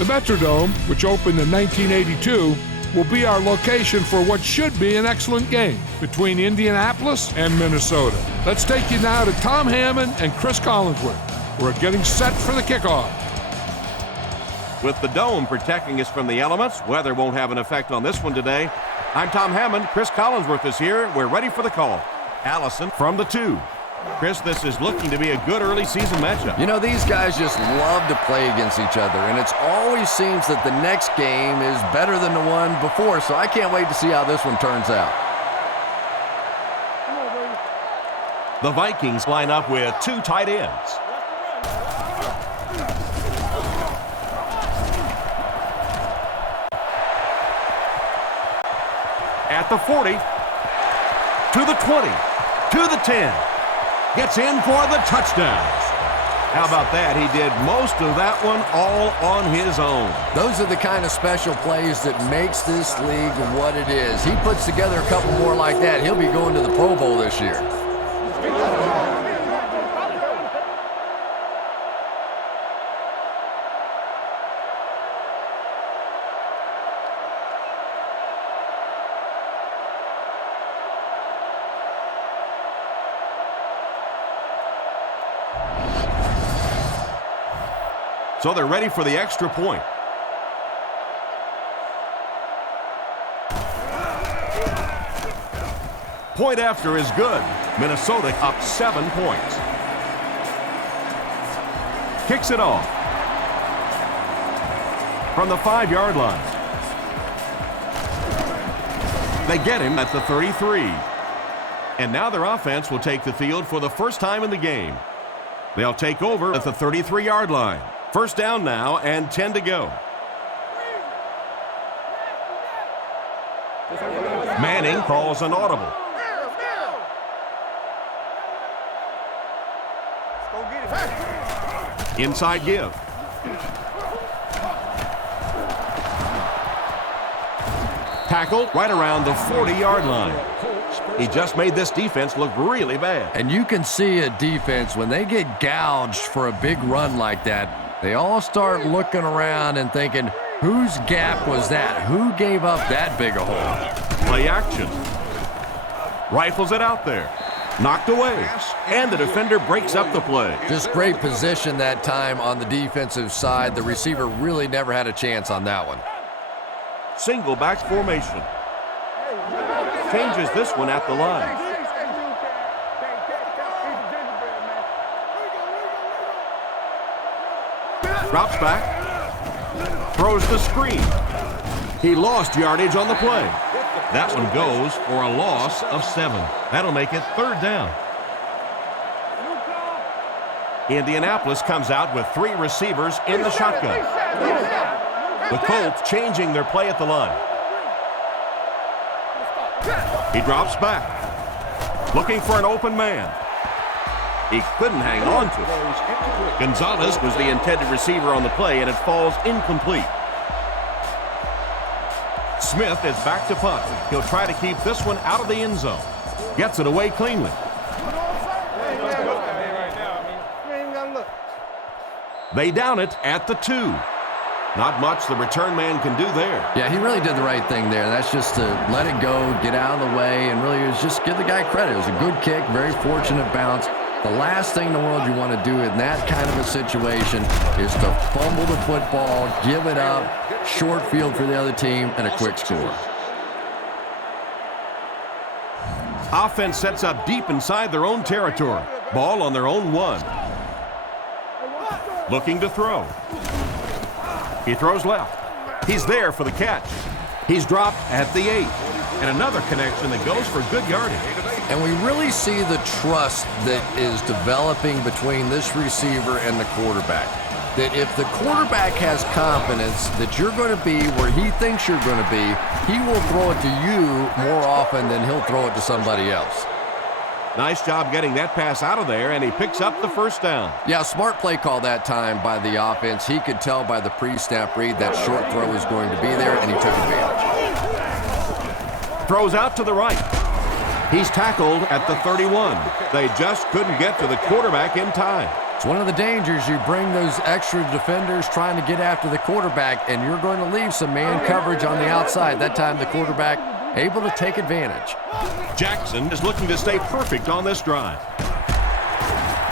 The Metrodome, which opened in 1982, will be our location for what should be an excellent game between Indianapolis and Minnesota. Let's take you now to Tom Hammond and Chris Collinsworth. We're getting set for the kickoff. With the dome protecting us from the elements, weather won't have an effect on this one today. I'm Tom Hammond. Chris Collinsworth is here. We're ready for the call. Allison from the 2. Chris, this is looking to be a good early season matchup. You know, these guys just love to play against each other, and it always seems that the next game is better than the one before, so I can't wait to see how this one turns out. The Vikings line up with 2 tight ends. At the 40, to the 20, to the 10. Gets in for the touchdown. How about that? He did most of that one all on his own. Those are the kind of special plays that makes this league what it is. He puts together a couple more like that. He'll be going to the Pro Bowl this year. So they're ready for the extra point. Point after is good. Minnesota up 7 points. Kicks it off. From the 5-yard line. They get him at the 33. And now their offense will take the field for the first time in the game. They'll take over at the 33-yard line. First down now and 10 to go. Manning calls an audible. Inside give. Tackle right around the 40-yard line. He just made this defense look really bad. And you can see a defense, when they get gouged for a big run like that, they all start looking around and thinking, whose gap was that? Who gave up that big a hole? Play action. Rifles it out there. Knocked away. And the defender breaks up the play. Just great position that time on the defensive side. The receiver really never had a chance on that one. Single back formation. Changes this one at the line. Drops back. Throws the screen. He lost yardage on the play. That one goes for a loss of 7. That'll make it 3rd down. Indianapolis comes out with 3 receivers in the shotgun. The Colts changing their play at the line. He drops back. Looking for an open man. He couldn't hang on to it. Gonzalez was the intended receiver on the play, and it falls incomplete. Smith is back to punt. He'll try to keep this one out of the end zone. Gets it away cleanly. They down it at the 2. Not much the return man can do there. Yeah, he really did the right thing there. That's just to let it go, get out of the way, and really just give the guy credit. It was a good kick, very fortunate bounce. The last thing in the world you want to do in that kind of a situation is to fumble the football, give it up, short field for the other team, and a quick score. Offense sets up deep inside their own territory. Ball on their own 1. Looking to throw. He throws left. He's there for the catch. He's dropped at the 8. And another connection that goes for good yardage. And we really see the trust that is developing between this receiver and the quarterback. That if the quarterback has confidence that you're going to be where he thinks you're going to be, he will throw it to you more often than he'll throw it to somebody else. Nice job getting that pass out of there, and he picks up the first down. Yeah, smart play call that time by the offense. He could tell by the pre-snap read that short throw was going to be there, and he took advantage. Throws out to the right. He's tackled at the 31. They just couldn't get to the quarterback in time. It's one of the dangers. You bring those extra defenders trying to get after the quarterback, and you're going to leave some man coverage on the outside. That time the quarterback able to take advantage. Jackson is looking to stay perfect on this drive.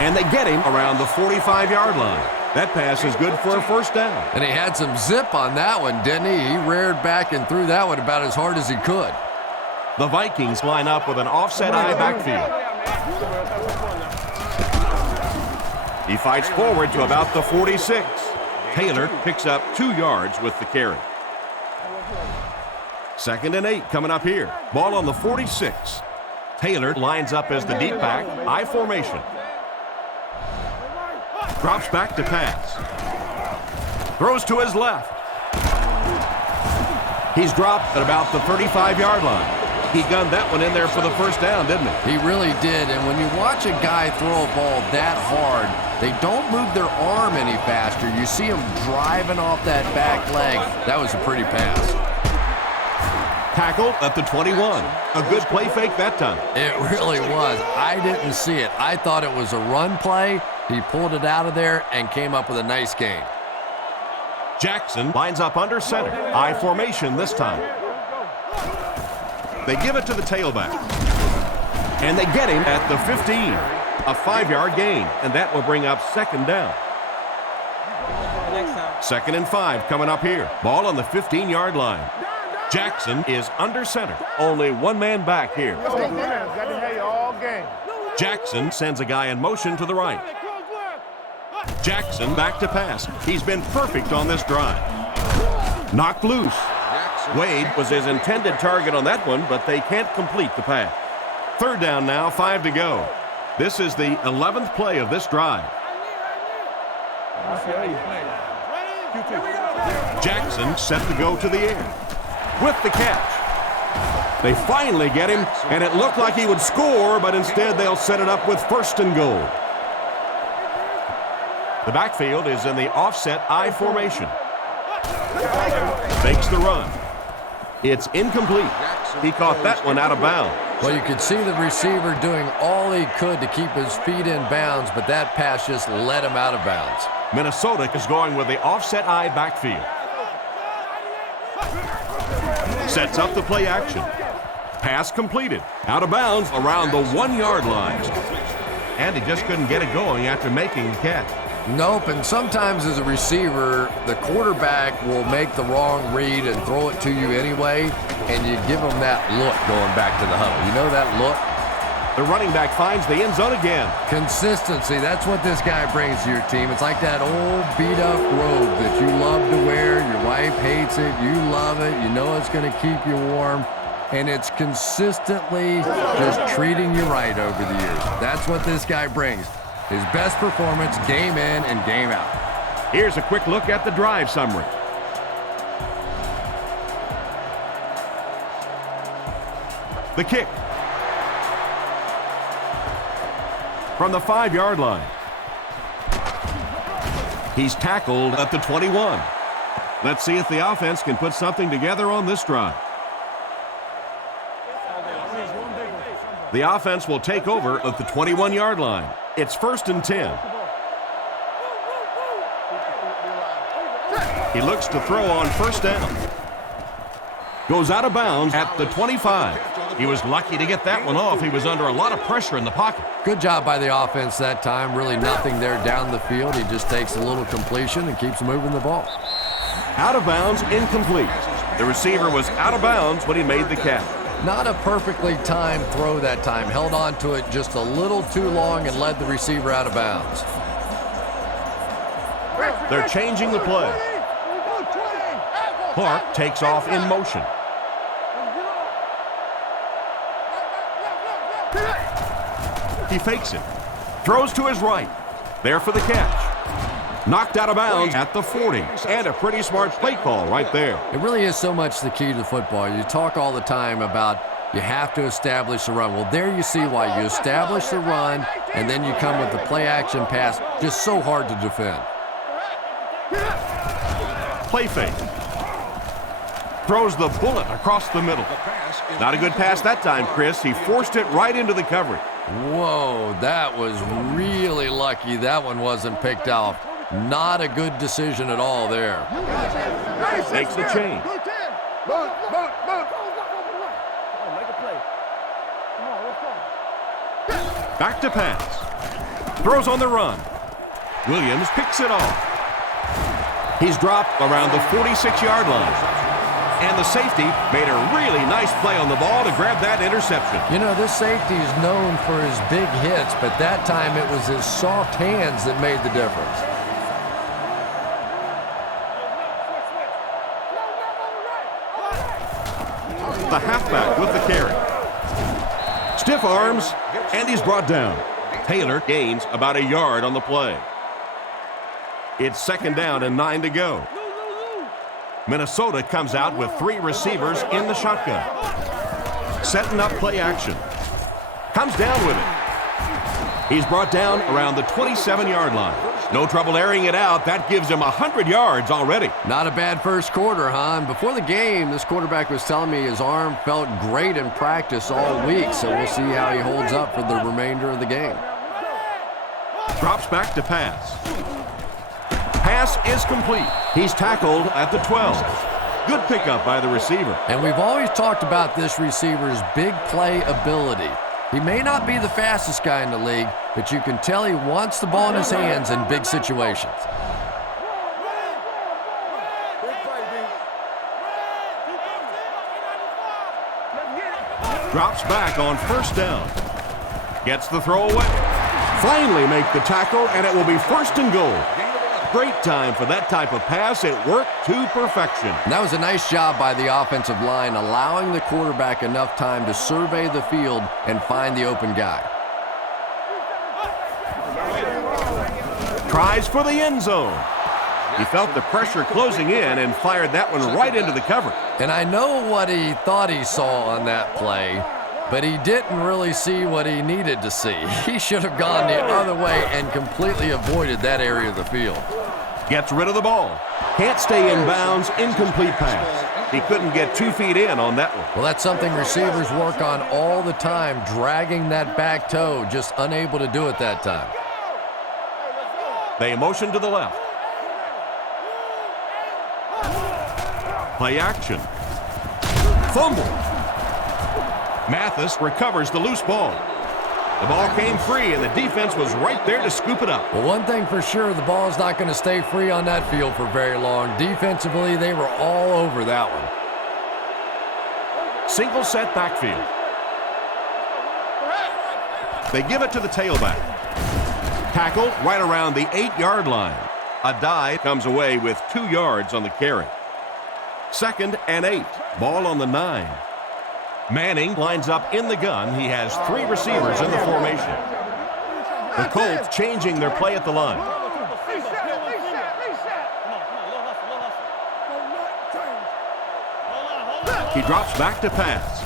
And they get him around the 45-yard line. That pass is good for a first down. And he had some zip on that one, didn't he? He reared back and threw that one about as hard as he could. The Vikings line up with an offset eye backfield. He fights forward to about the 46. Taylor picks up 2 yards with the carry. 2nd and 8 coming up here. Ball on the 46. Taylor lines up as the deep back, I formation. Drops back to pass. Throws to his left. He's dropped at about the 35-yard line. He gunned that one in there for the first down, didn't he? He really did, and when you watch a guy throw a ball that hard, they don't move their arm any faster. You see him driving off that back leg. That was a pretty pass. Tackle at the 21. A good play fake that time. It really was. I didn't see it. I thought it was a run play. He pulled it out of there and came up with a nice gain. Jackson lines up under center. I formation this time. They give it to the tailback. And they get him at the 15. A 5-yard gain, and that will bring up 2nd down. 2nd and 5 coming up here. Ball on the 15-yard line. Jackson is under center. Only one man back here. Jackson sends a guy in motion to the right. Jackson back to pass. He's been perfect on this drive. Knocked loose. Wade was his intended target on that one, but they can't complete the pass. 3rd down now, 5 to go. This is the 11th play of this drive. Jackson set to go to the air with the catch. They finally get him, and it looked like he would score, but instead they'll set it up with 1st and goal. The backfield is in the offset I formation. Fakes the run. It's incomplete. He caught that one out of bounds. Well, you could see the receiver doing all he could to keep his feet in bounds, but that pass just let him out of bounds. Minnesota is going with the offset I backfield. Sets up the play action. Pass completed. Out of bounds around the 1-yard line. And he just couldn't get it going after making the catch. Nope, and sometimes as a receiver, the quarterback will make the wrong read and throw it to you anyway, and you give him that look going back to the huddle. You know that look? The running back finds the end zone again. Consistency, that's what this guy brings to your team. It's like that old beat-up robe that you love to wear. Your wife hates it. You love it. You know it's going to keep you warm. And it's consistently just treating you right over the years. That's what this guy brings. His best performance, game in and game out. Here's a quick look at the drive summary. The kick. From the 5-yard line. He's tackled at the 21. Let's see if the offense can put something together on this drive. The offense will take over at the 21-yard line. It's 1st and 10. He looks to throw on 1st down. Goes out of bounds at the 25. He was lucky to get that one off. He was under a lot of pressure in the pocket. Good job by the offense that time. Really nothing there down the field. He just takes a little completion and keeps moving the ball. Out of bounds, incomplete. The receiver was out of bounds when he made the catch. Not a perfectly timed throw that time. Held on to it just a little too long and led the receiver out of bounds. They're changing the play. Clark takes off in motion. He fakes it. Throws to his right. There for the catch. Knocked out of bounds at the 40. And a pretty smart play call right there. It really is so much the key to football. You talk all the time about you have to establish the run. Well, there you see why. You establish the run, and then you come with the play-action pass. Just so hard to defend. Play fake. Throws the bullet across the middle. Not a good pass that time, Chris. He forced it right into the coverage. Whoa, that was really lucky that one wasn't picked off. Not a good decision at all there. Makes the change. Back to pass. Throws on the run. Williams picks it off. He's dropped around the 46-yard line. And the safety made a really nice play on the ball to grab that interception. You know, this safety is known for his big hits, but that time it was his soft hands that made the difference. The halfback with the carry. Stiff arms, and he's brought down. Taylor gains about a yard on the play. It's 2nd down and 9 to go. Minnesota comes out with 3 receivers in the shotgun. Setting up play action. Comes down with it. He's brought down around the 27-yard line. No trouble airing it out. That gives him 100 yards already. Not a bad first quarter, huh? And before the game, this quarterback was telling me his arm felt great in practice all week, so we'll see how he holds up for the remainder of the game. Drops back to pass. Pass is complete. He's tackled at the 12. Good pickup by the receiver. And we've always talked about this receiver's big play ability. He may not be the fastest guy in the league, but you can tell he wants the ball in his hands in big situations. Drops back on 1st down. Gets the throw away. Finally make the tackle, and it will be 1st and goal. Great time for that type of pass. It worked to perfection. And that was a nice job by the offensive line, allowing the quarterback enough time to survey the field and find the open guy. Tries for the end zone. He felt the pressure closing in and fired that one right into the cover. And I know what he thought he saw on that play, but he didn't really see what he needed to see. He should have gone the other way and completely avoided that area of the field. Gets rid of the ball. Can't stay in bounds. Incomplete pass. He couldn't get 2 feet in on that one. Well, that's something receivers work on all the time, dragging that back toe, just unable to do it that time. They motion to the left. Play action. Fumble. Mathis recovers the loose ball. The ball came free, and the defense was right there to scoop it up. Well, one thing for sure, the ball's not going to stay free on that field for very long. Defensively, they were all over that one. Single set backfield. They give it to the tailback. Tackled right around the 8-yard line. Adai comes away with 2 yards on the carry. 2nd and 8. Ball on the 9. Manning lines up in the gun. He has 3 receivers in the formation. The Colts changing their play at the line. He drops back to pass.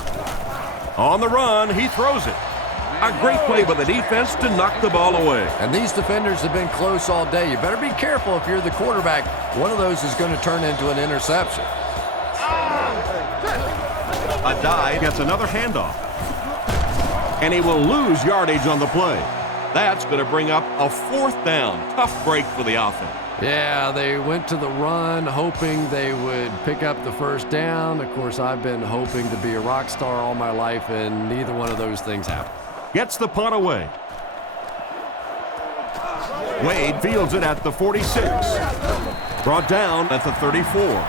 On the run, he throws it. A great play by the defense to knock the ball away. And these defenders have been close all day. You better be careful if you're the quarterback. One of those is going to turn into an interception. Adai gets another handoff. And he will lose yardage on the play. That's going to bring up a 4th down. Tough break for the offense. Yeah, they went to the run hoping they would pick up the 1st down. Of course, I've been hoping to be a rock star all my life, and neither one of those things happened. Gets the punt away. Wade fields it at the 46. Brought down at the 34.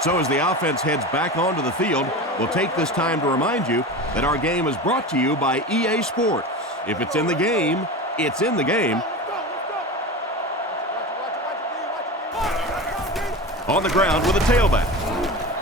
So as the offense heads back onto the field, we'll take this time to remind you that our game is brought to you by EA Sports. If it's in the game, it's in the game. On the ground with a tailback.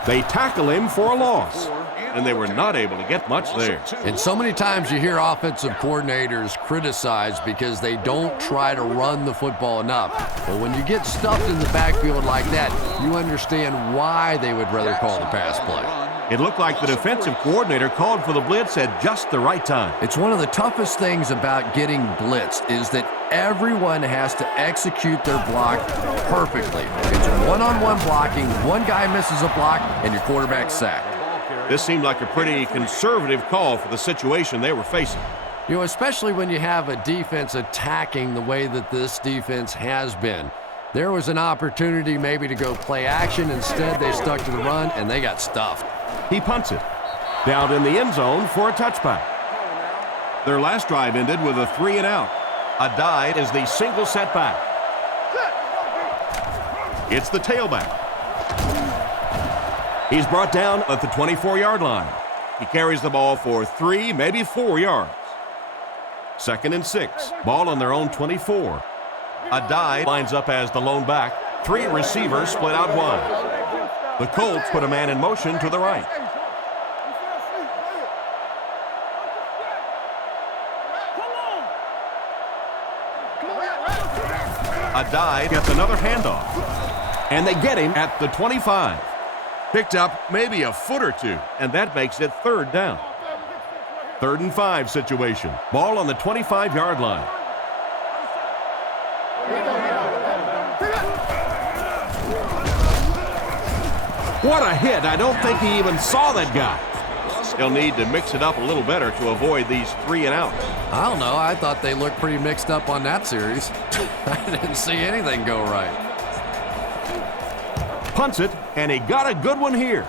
They tackle him for a loss, and they were not able to get much there. And so many times you hear offensive coordinators criticized because they don't try to run the football enough. But when you get stuffed in the backfield like that, you understand why they would rather call the pass play. It looked like the defensive coordinator called for the blitz at just the right time. It's one of the toughest things about getting blitzed is that everyone has to execute their block perfectly. It's one-on-one blocking, one guy misses a block, and your quarterback's sacked. This seemed like a pretty conservative call for the situation they were facing. You know, especially when you have a defense attacking the way that this defense has been. There was an opportunity maybe to go play action. Instead, they stuck to the run, and they got stuffed. He punts it. Down in the end zone for a touchback. Their last drive ended with a 3-and-out. A dive is the single setback. It's the tailback. He's brought down at the 24-yard line. He carries the ball for 3, maybe 4 yards. 2nd and 6. Ball on their own 24. A dive lines up as the lone back. 3 receivers split out wide. The Colts put a man in motion to the right. A dive gets another handoff. And they get him at the 25. Picked up maybe a foot or two, and that makes it 3rd down. 3rd and 5 situation. Ball on the 25-yard line. What a hit. I don't think he even saw that guy. He'll need to mix it up a little better to avoid these 3-and-outs. I don't know. I thought they looked pretty mixed up on that series. I didn't see anything go right. Punts it, and he got a good one here.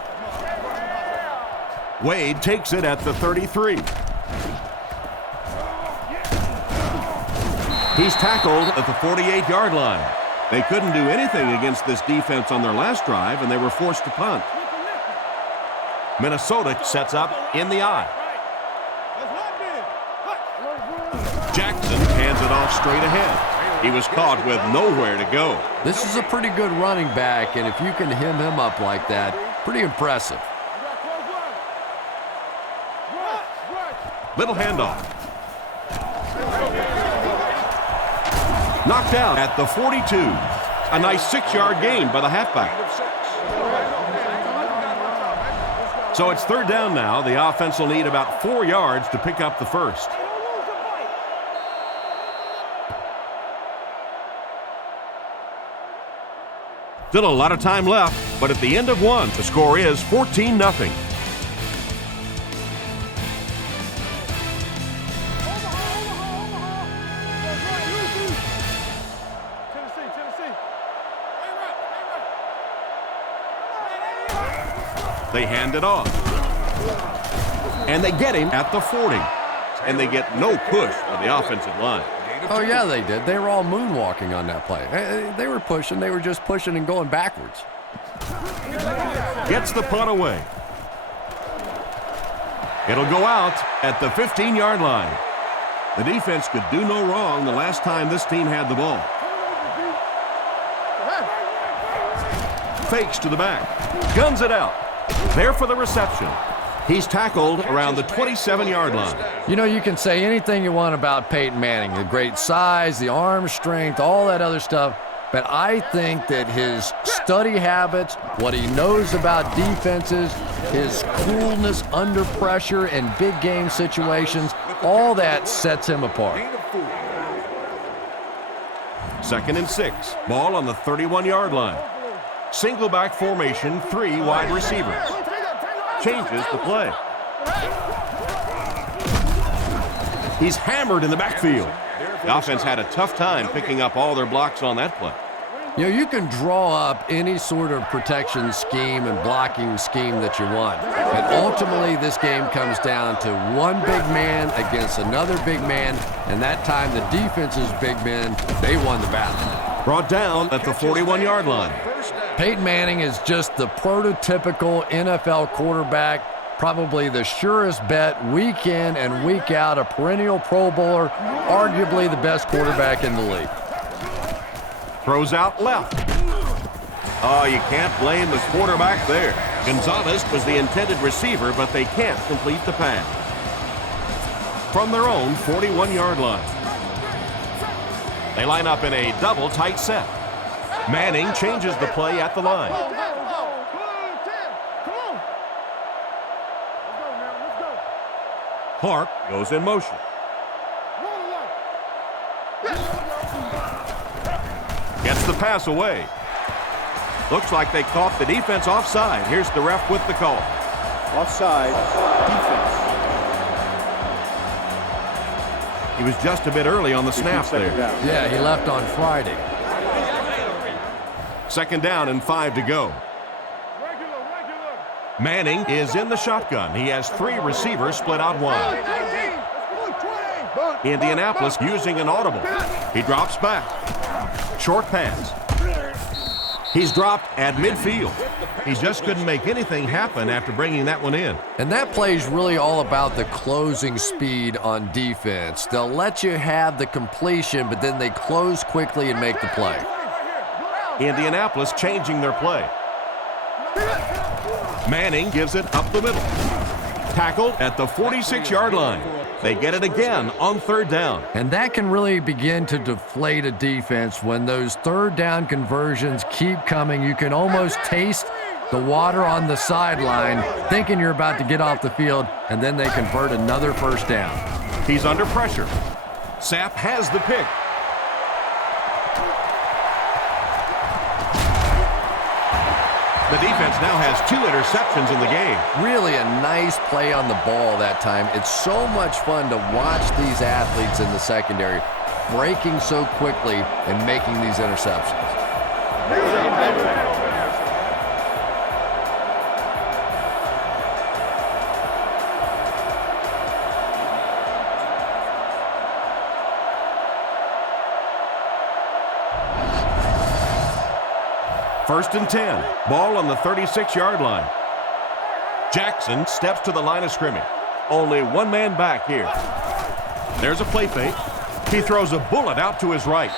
Wade takes it at the 33. He's tackled at the 48-yard line. They couldn't do anything against this defense on their last drive, and they were forced to punt. Minnesota sets up in the eye. Jackson hands it off straight ahead. He was caught with nowhere to go. This is a pretty good running back, and if you can hem him up like that, pretty impressive. Little handoff. Knocked out at the 42. A nice 6-yard gain by the halfback. So it's 3rd down now. The offense will need about 4 yards to pick up the first. Still a lot of time left, but at the end of one, the score is 14-0. They hand it off. And they get him at the 40. And they get no push on the offensive line. Oh, yeah, they did. They were all moonwalking on that play. They were pushing. They were just pushing and going backwards. Gets the punt away. It'll go out at the 15-yard line. The defense could do no wrong the last time this team had the ball. Fakes to the back. Guns it out. There for the reception. He's tackled around the 27-yard line. You know, you can say anything you want about Peyton Manning, the great size, the arm strength, all that other stuff, but I think that his study habits, what he knows about defenses, his coolness under pressure in big game situations, all that sets him apart. 2nd and 6. Ball on the 31-yard line. Single back formation, 3 wide receivers. Changes the play. He's hammered in the backfield. The offense had a tough time picking up all their blocks on that play. You know, you can draw up any sort of protection scheme and blocking scheme that you want. But ultimately, this game comes down to one big man against another big man. And that time, the defense's big men, they won the battle. Brought down at the 41-yard line. Peyton Manning is just the prototypical NFL quarterback, probably the surest bet week in and week out, a perennial Pro Bowler, arguably the best quarterback in the league. Throws out left. Oh, you can't blame the quarterback there. Gonzalez was the intended receiver, but they can't complete the pass. From their own 41-yard line. They line up in a double tight set. Manning changes the play at the line. Clark goes in motion. Gets the pass away. Looks like they caught the defense offside. Here's the ref with the call. Offside, defense. He was just a bit early on the snap there. Yeah, he left on Friday. 2nd down and 5 to go. Manning is in the shotgun. He has 3 receivers split out wide. Indianapolis using an audible. He drops back. Short pass. He's dropped at midfield. He just couldn't make anything happen after bringing that one in. And that play is really all about the closing speed on defense. They'll let you have the completion, but then they close quickly and make the play. Indianapolis changing their play. Manning gives it up the middle. Tackled at the 46-yard line. They get it again on 3rd down. And that can really begin to deflate a defense when those 3rd down conversions keep coming. You can almost taste the water on the sideline, thinking you're about to get off the field, and then they convert another 1st down. He's under pressure. Sapp has the pick. The defense now has 2 interceptions in the game. Really a nice play on the ball that time. It's so much fun to watch these athletes in the secondary breaking so quickly and making these interceptions. First and 10. Ball on the 36-yard line. Jackson steps to the line of scrimmage. Only one man back here. There's a play fake. He throws a bullet out to his right.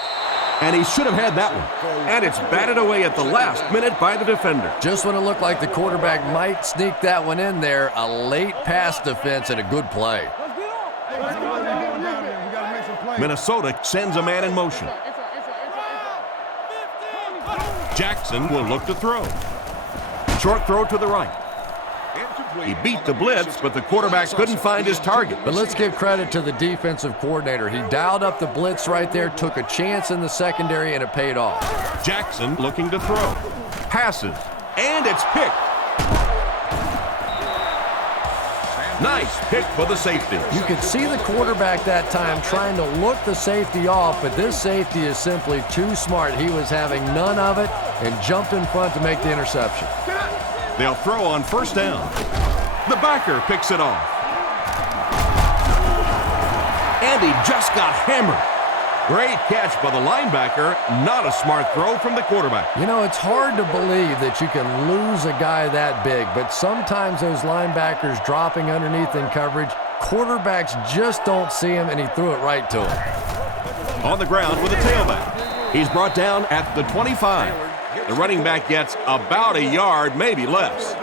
And he should have had that one. And it's batted away at the last minute by the defender. Just when it looked like the quarterback might sneak that one in there, a late pass defense and a good play. Minnesota sends a man in motion. Jackson will look to throw. Short throw to the right. He beat the blitz, but the quarterback couldn't find his target. But let's give credit to the defensive coordinator. He dialed up the blitz right there, took a chance in the secondary, and it paid off. Jackson looking to throw. Passes, and it's picked. Nice pick for the safety. You could see the quarterback that time trying to look the safety off, but this safety is simply too smart. He was having none of it and jumped in front to make the interception. They'll throw on 1st down. The backer picks it off. And he just got hammered. Great catch by the linebacker. Not a smart throw from the quarterback. You know, it's hard to believe that you can lose a guy that big, but sometimes those linebackers dropping underneath in coverage, quarterbacks just don't see him, and he threw it right to him. On the ground with a tailback. He's brought down at the 25. The running back gets about a yard, maybe less.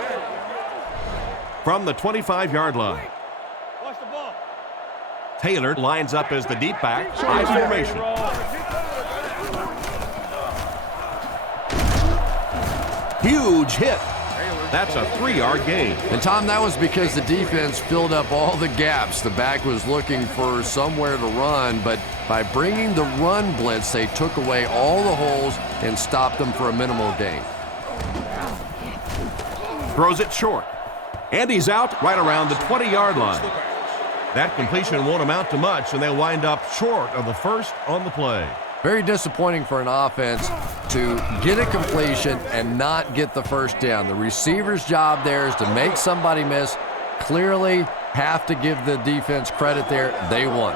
From the 25-yard line. Taylor lines up as the deep back. I formation. Huge hit. That's a 3-yard gain. And, Tom, that was because the defense filled up all the gaps. The back was looking for somewhere to run, but by bringing the run blitz, they took away all the holes and stopped them for a minimal gain. Throws it short. And he's out right around the 20-yard line. That completion won't amount to much, and they'll wind up short of the first on the play. Very disappointing for an offense to get a completion and not get the 1st down. The receiver's job there is to make somebody miss. Clearly have to give the defense credit there. They won.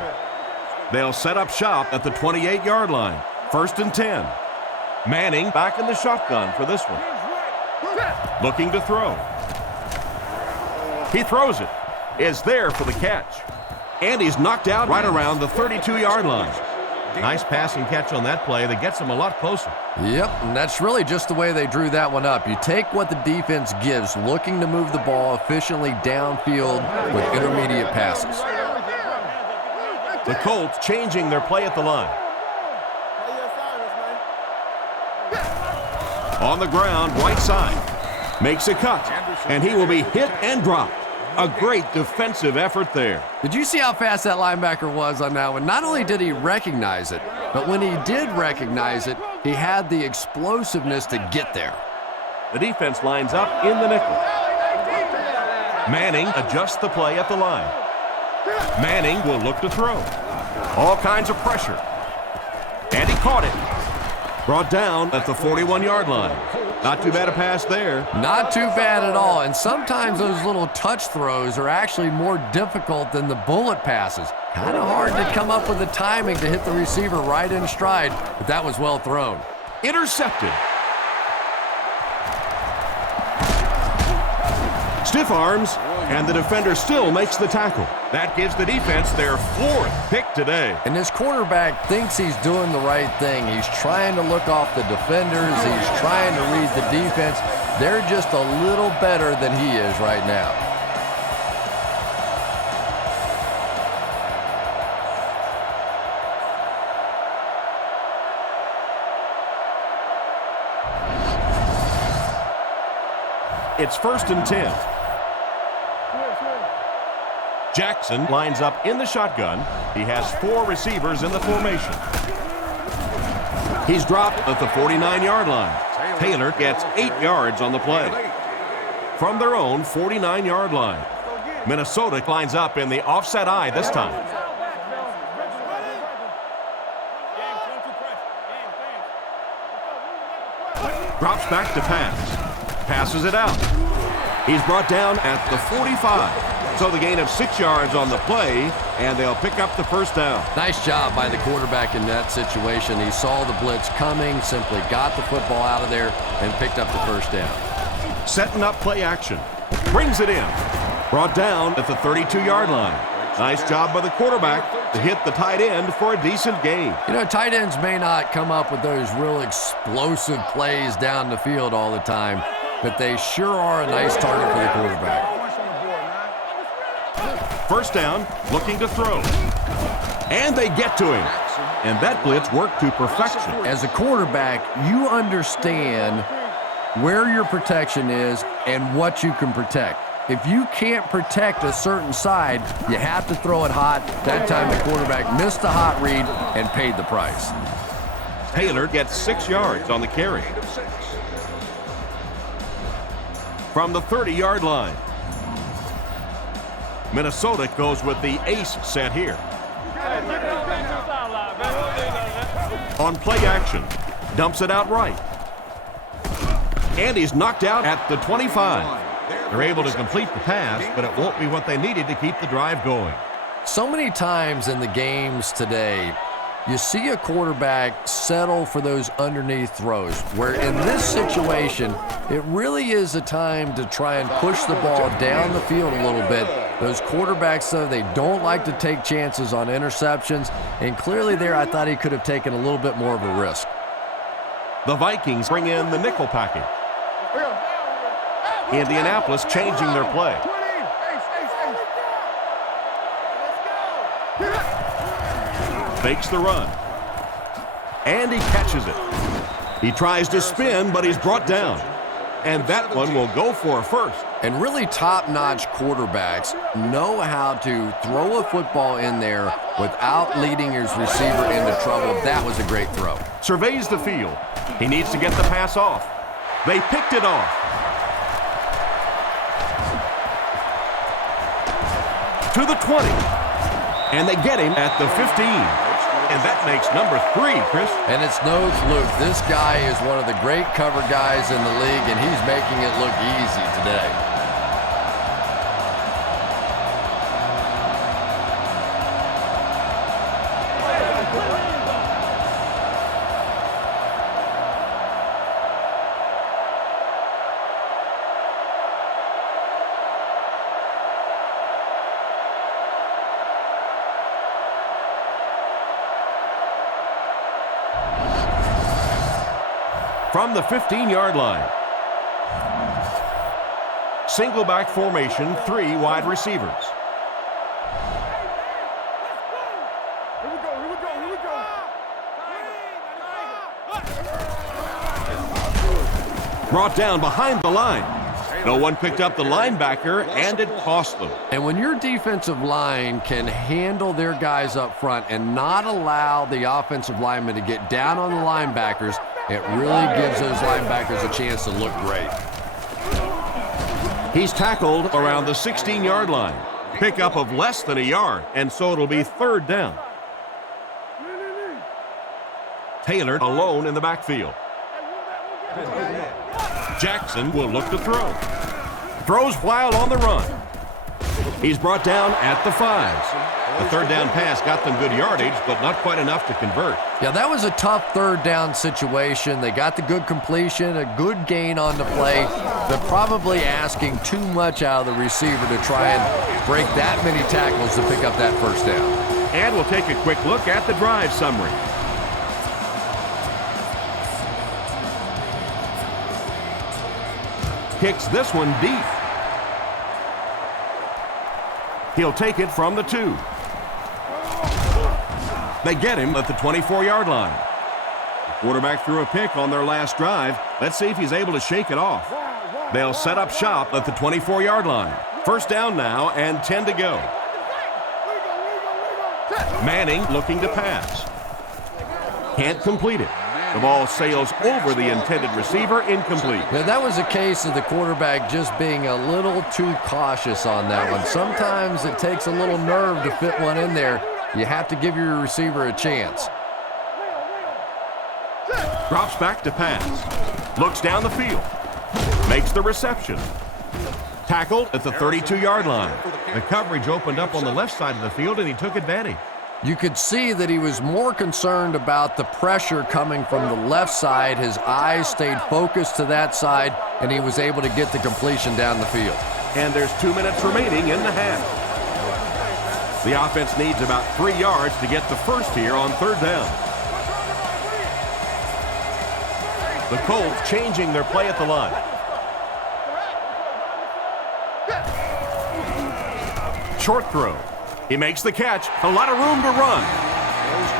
They'll set up shop at the 28-yard line. 1st and 10. Manning back in the shotgun for this one. Looking to throw. He throws it. Is there for the catch. And he's knocked out right around the 32-yard line. Nice pass and catch on that play that gets him a lot closer. Yep, and that's really just the way they drew that one up. You take what the defense gives, looking to move the ball efficiently downfield with intermediate passes. The Colts changing their play at the line. On the ground, right side. Makes a cut, and he will be hit and dropped. A great defensive effort there. Did you see how fast that linebacker was on that one? Not only did he recognize it, but when he did recognize it, he had the explosiveness to get there. The defense lines up in the nickel. Manning adjusts the play at the line. Manning will look to throw. All kinds of pressure. And he caught it. Brought down at the 41-yard line. Not too bad a pass there. Not too bad at all. And sometimes those little touch throws are actually more difficult than the bullet passes. Kind of hard to come up with the timing to hit the receiver right in stride, but that was well thrown. Intercepted. Stiff arms, and the defender still makes the tackle. That gives the defense their 4th pick today. And this quarterback thinks he's doing the right thing. He's trying to look off the defenders. He's trying to read the defense. They're just a little better than he is right now. It's 1st and 10. Jackson lines up in the shotgun. He has 4 receivers in the formation. He's dropped at the 49-yard line. Taylor gets 8 yards on the play. From their own 49-yard line. Minnesota lines up in the offset eye this time. Drops back to pass. Passes it out. He's brought down at the 45. So the gain of 6 yards on the play, and they'll pick up the first down. Nice job by the quarterback in that situation. He saw the blitz coming, simply got the football out of there, and picked up the first down. Setting up play action. Brings it in. Brought down at the 32-yard line. Nice job by the quarterback to hit the tight end for a decent gain. You know, tight ends may not come up with those real explosive plays down the field all the time, but they sure are a nice target for the quarterback. First down, looking to throw. And they get to him. And that blitz worked to perfection. As a quarterback, you understand where your protection is and what you can protect. If you can't protect a certain side, you have to throw it hot. That time the quarterback missed the hot read and paid the price. Taylor gets 6 yards on the carry. From the 30-yard line. Minnesota goes with the ace set here. On play action, dumps it out right. And he's knocked out at the 25. They're able to complete the pass, but it won't be what they needed to keep the drive going. So many times in the games today, you see a quarterback settle for those underneath throws, where in this situation, it really is a time to try and push the ball down the field a little bit. Those quarterbacks, though, they don't like to take chances on interceptions, and clearly there I thought he could have taken a little bit more of a risk. The Vikings bring in the nickel package. Indianapolis changing their play. Fakes the run. And he catches it. He tries to spin, but he's brought down. And that one will go for a first. And really top-notch quarterbacks know how to throw a football in there without leading his receiver into trouble. That was a great throw. Surveys the field. He needs to get the pass off. They picked it off. To the 20. And they get him at the 15. And that makes number 3, Chris. And it's no fluke. This guy is one of the great cover guys in the league, and he's making it look easy today. From the 15-yard line. Single back formation, 3 wide receivers. Brought down behind the line. No one picked up the linebacker, and it cost them. And when your defensive line can handle their guys up front and not allow the offensive linemen to get down on the linebackers, it really gives those linebackers a chance to look great. He's tackled around the 16-yard line. Pickup of less than a yard, and so it'll be third down. Taylor alone in the backfield. Jackson will look to throw. Throws while on the run. He's brought down at the 5. The third down pass got them good yardage, but not quite enough to convert. Yeah, that was a tough third down situation. They got the good completion, a good gain on the play. They're probably asking too much out of the receiver to try and break that many tackles to pick up that first down. And we'll take a quick look at the drive summary. Kicks this one deep. He'll take it from the 2. They get him at the 24-yard line. The quarterback threw a pick on their last drive. Let's see if he's able to shake it off. They'll set up shop at the 24-yard line. First down now and 10 to go. Manning looking to pass. Can't complete it. The ball sails over the intended receiver, incomplete. Now, that was a case of the quarterback just being a little too cautious on that one. Sometimes it takes a little nerve to fit one in there. You have to give your receiver a chance. Drops back to pass. Looks down the field. Makes the reception. Tackled at the 32-yard line. The coverage opened up on the left side of the field, and he took advantage. You could see that he was more concerned about the pressure coming from the left side. His eyes stayed focused to that side, and he was able to get the completion down the field. And there's 2 minutes remaining in the half. The offense needs about 3 yards to get the first here on third down. The Colts changing their play at the line. Short throw. He makes the catch. A lot of room to run.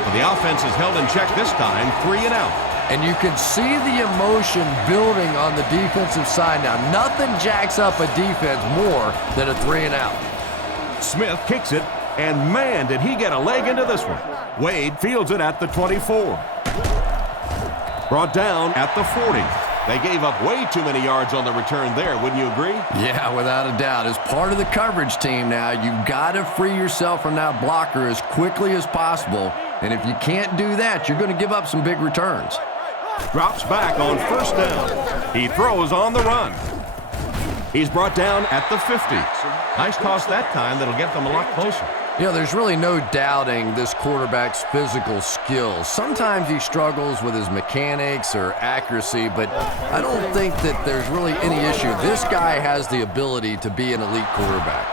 But the offense is held in check this time, 3 and out. And you can see the emotion building on the defensive side now. Nothing jacks up a defense more than a 3 and out. Smith kicks it, and man, did he get a leg into this one. Wade fields it at the 24. Brought down at the 40. They gave up way too many yards on the return there, wouldn't you agree? Yeah, without a doubt. As part of the coverage team now, you've got to free yourself from that blocker as quickly as possible. And if you can't do that, you're going to give up some big returns. Drops back on first down. He throws on the run. He's brought down at the 50. Nice toss that time that'll get them a lot closer. You know, there's really no doubting this quarterback's physical skills. Sometimes he struggles with his mechanics or accuracy, but I don't think that there's really any issue. This guy has the ability to be an elite quarterback.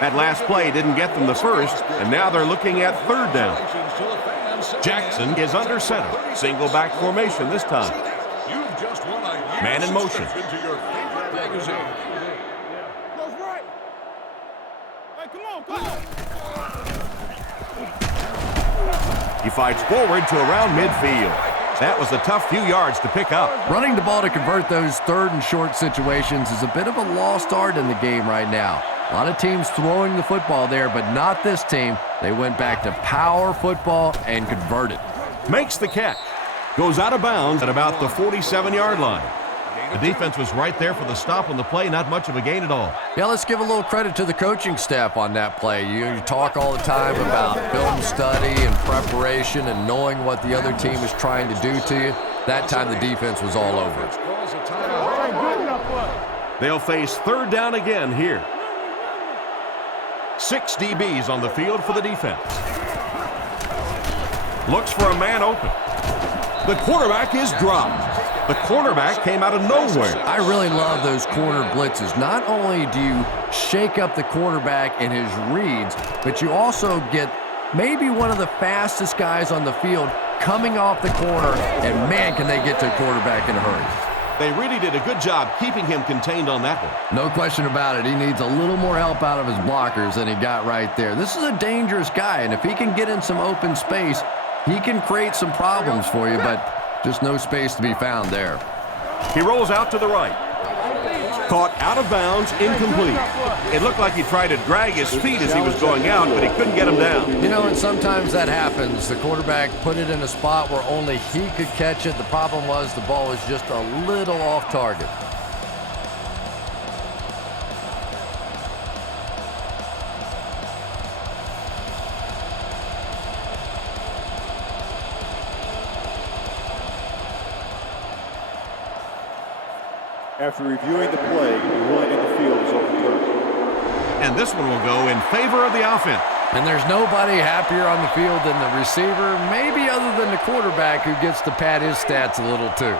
That last play didn't get them the first, and now they're looking at third down. Jackson is under center. Single back formation this time. Man in motion. He fights forward to around midfield. That was a tough few yards to pick up. Running the ball to convert those third and short situations is a bit of a lost art in the game right now. A lot of teams throwing the football there, but not this team. They went back to power football and converted. Makes the catch. Goes out of bounds at about the 47-yard line. The defense was right there for the stop on the play, not much of a gain at all. Yeah, let's give a little credit to the coaching staff on that play. You talk all the time about film study and preparation and knowing what the other team is trying to do to you. That time the defense was all over it. They'll face third down again here. 6 DBs on the field for the defense. Looks for a man open. The quarterback is dropped. The cornerback came out of nowhere. I really love those corner blitzes. Not only do you shake up the quarterback in his reads, but you also get maybe one of the fastest guys on the field coming off the corner, and man, can they get to a quarterback in a hurry. They really did a good job keeping him contained on that one. No question about it. He needs a little more help out of his blockers than he got right there. This is a dangerous guy, and if he can get in some open space, he can create some problems for you, but just no space to be found there. He rolls out to the right. Caught out of bounds, incomplete. It looked like he tried to drag his feet as he was going out, but he couldn't get him down. You know, and sometimes that happens. The quarterback put it in a spot where only he could catch it. The problem was the ball was just a little off target. After reviewing the play, the ruling in the field is overturned. And this one will go in favor of the offense. And there's nobody happier on the field than the receiver, maybe other than the quarterback who gets to pad his stats a little too.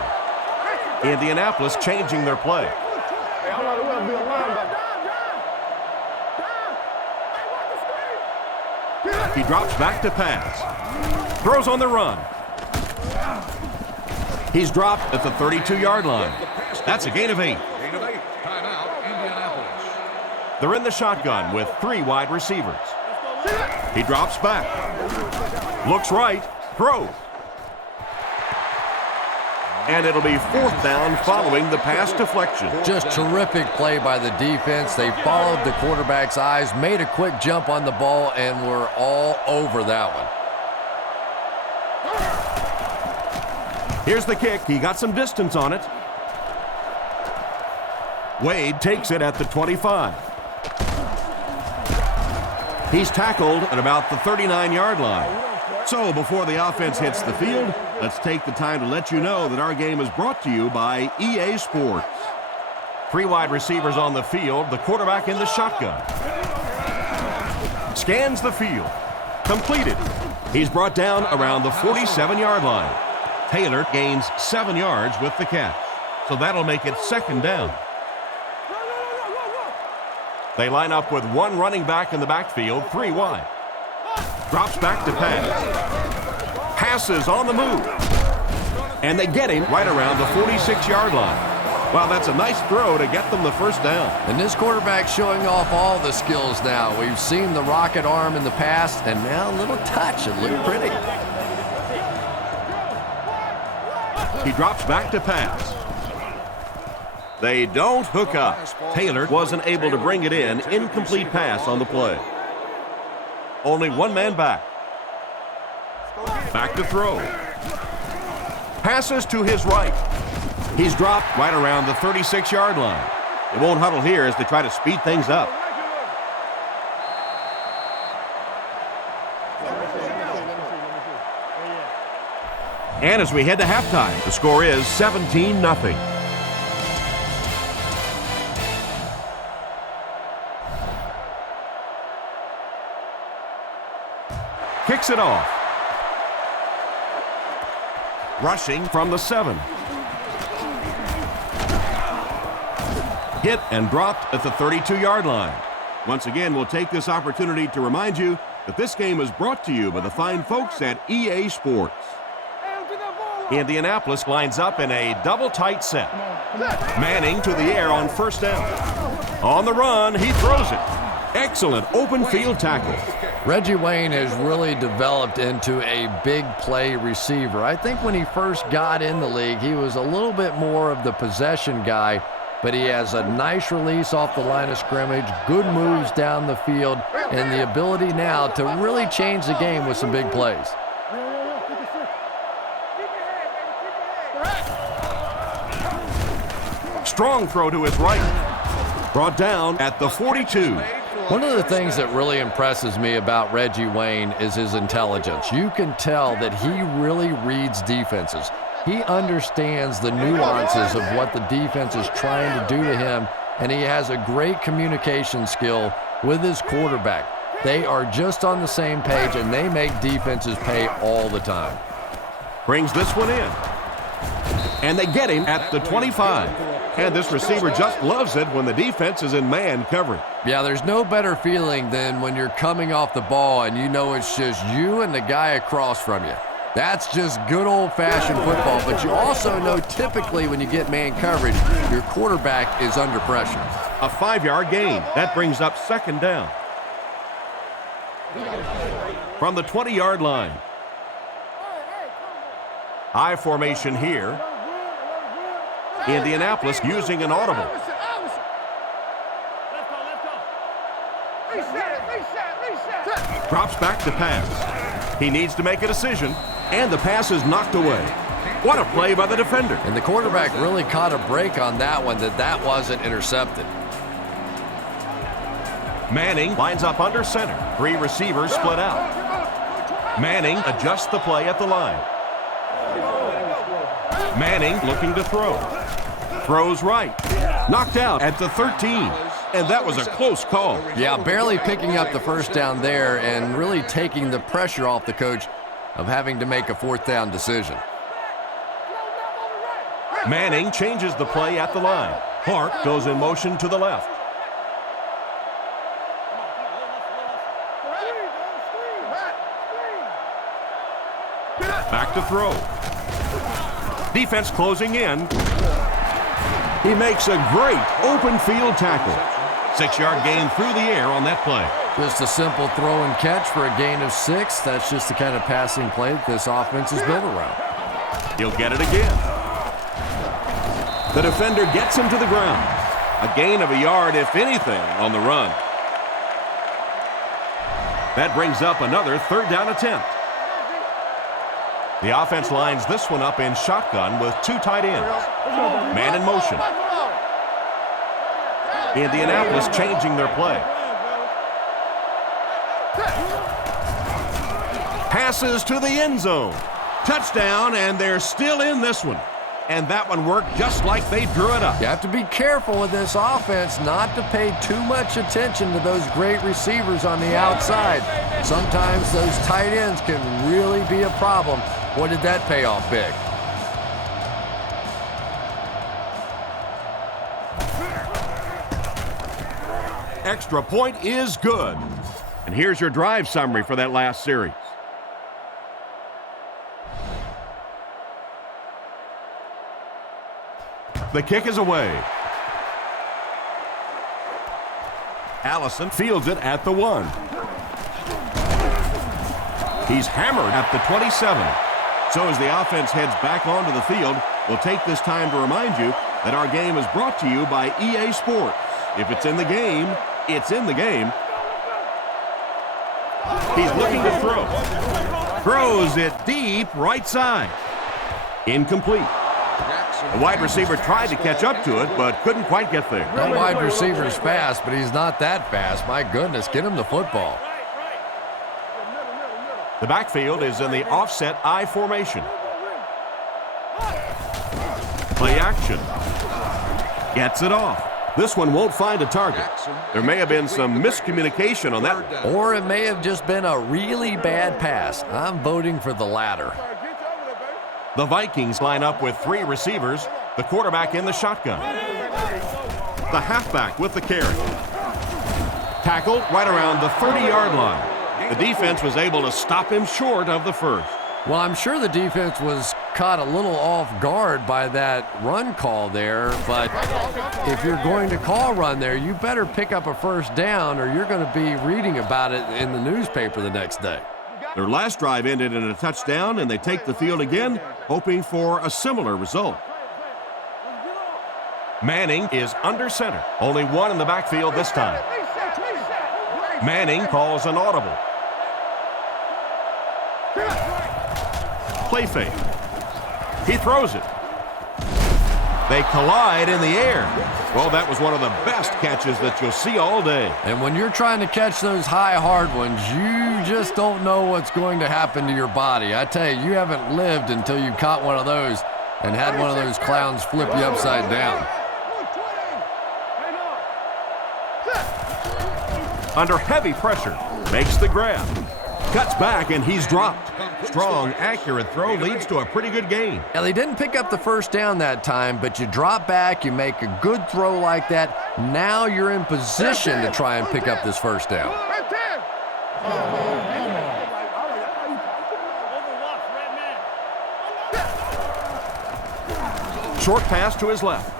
Indianapolis changing their play. He drops back to pass. Throws on the run. He's dropped at the 32-yard line. That's a gain of 8. Timeout, Indianapolis. They're in the shotgun with 3 wide receivers. He drops back. Looks right. Throws. And it'll be 4th down following the pass deflection. Just terrific play by the defense. They followed the quarterback's eyes, made a quick jump on the ball, and were all over that one. Here's the kick. He got some distance on it. Wade takes it at the 25. He's tackled at about the 39-yard line. So before the offense hits the field, let's take the time to let you know that our game is brought to you by EA Sports. 3 wide receivers on the field, the quarterback in the shotgun. Scans the field. Completed. He's brought down around the 47-yard line. Taylor gains 7 yards with the catch. So that'll make it 2nd down. They line up with 1 running back in the backfield, 3 wide. Drops back to pass. Passes on the move. And they get him right around the 46-yard line. Wow, that's a nice throw to get them the 1st down. And this quarterback's showing off all the skills now. We've seen the rocket arm in the past, and now a little touch. It looked pretty. He drops back to pass. They don't hook up. Taylor wasn't able to bring it in. Incomplete pass on the play. Only 1 man back. Back to throw. Passes to his right. He's dropped right around the 36-yard line. They won't huddle here as they try to speed things up. And as we head to halftime, the score is 17-0. Kicks it off. Rushing from the 7. Hit and dropped at the 32-yard line. Once again, we'll take this opportunity to remind you that this game is brought to you by the fine folks at EA Sports. Indianapolis lines up in a double tight set. Manning to the air on 1st down. On the run, he throws it. Excellent open field tackle. Reggie Wayne has really developed into a big play receiver. I think when he first got in the league, he was a little bit more of the possession guy, but he has a nice release off the line of scrimmage, good moves down the field, and the ability now to really change the game with some big plays. Strong throw to his right. Brought down at the 42. One of the things that really impresses me about Reggie Wayne is his intelligence. You can tell that he really reads defenses. He understands the nuances of what the defense is trying to do to him, and he has a great communication skill with his quarterback. They are just on the same page, and they make defenses pay all the time. Brings this one in. And they get him at the 25. And this receiver just loves it when the defense is in man coverage. Yeah, there's no better feeling than when you're coming off the ball and you know it's just you and the guy across from you. That's just good old-fashioned football, but you also know typically when you get man coverage, your quarterback is under pressure. A 5-yard gain. That brings up 2nd down. From the 20-yard line. I formation here. Indianapolis using an audible. Drops back to pass. He needs to make a decision, and the pass is knocked away. What a play by the defender. And the quarterback really caught a break on that one, that wasn't intercepted. Manning lines up under center. 3 receivers split out. Manning adjusts the play at the line. Manning looking to throw. Throws right. Knocked out at the 13. And that was a close call. Yeah, barely picking up the first down there and really taking the pressure off the coach of having to make a 4th down decision. Manning changes the play at the line. Clark goes in motion to the left. Back to throw. Defense closing in. He makes a great open field tackle. 6-yard gain through the air on that play. Just a simple throw and catch for a gain of 6. That's just the kind of passing play that this offense is built around. He'll get it again. The defender gets him to the ground. A gain of a yard, if anything, on the run. That brings up another 3rd down attempt. The offense lines this one up in shotgun with 2 tight ends. Man in motion. Indianapolis changing their play. Passes to the end zone. Touchdown, and they're still in this one. And that one worked just like they drew it up. You have to be careful with this offense not to pay too much attention to those great receivers on the outside. Sometimes those tight ends can really be a problem. What did that pay off big? Extra point is good. And here's your drive summary for that last series. The kick is away. Allison fields it at the 1. He's hammered at the 27. So as the offense heads back onto the field, we'll take this time to remind you that our game is brought to you by EA Sports. If it's in the game, it's in the game. He's looking to throw. Throws it deep right side. Incomplete. The wide receiver tried to catch up to it, but couldn't quite get there. That wide receiver's fast, but he's not that fast. My goodness, get him the football. The backfield is in the offset I formation. Play action. Gets it off. This one won't find a target. There may have been some miscommunication on that. Or it may have just been a really bad pass. I'm voting for the latter. The Vikings line up with 3 receivers, the quarterback in the shotgun. The halfback with the carry. Tackled right around the 30-yard line. The defense was able to stop him short of the first. Well, I'm sure the defense was caught a little off guard by that run call there, but if you're going to call run there, you better pick up a first down or you're going to be reading about it in the newspaper the next day. Their last drive ended in a touchdown, and they take the field again, hoping for a similar result. Manning is under center. Only 1 in the backfield this time. Manning calls an audible. Play fake. He throws it. They collide in the air. Well, that was one of the best catches that you'll see all day. And when you're trying to catch those high, hard ones, you just don't know what's going to happen to your body. I tell you, you haven't lived until you caught one of those and had one of those clowns flip you upside down. Under heavy pressure, makes the grab. Cuts back, and he's dropped. Strong, accurate throw leads to a pretty good gain. Now, they didn't pick up the first down that time, but you drop back, you make a good throw like that. Now you're in position to try and pick up this first down. Short pass to his left.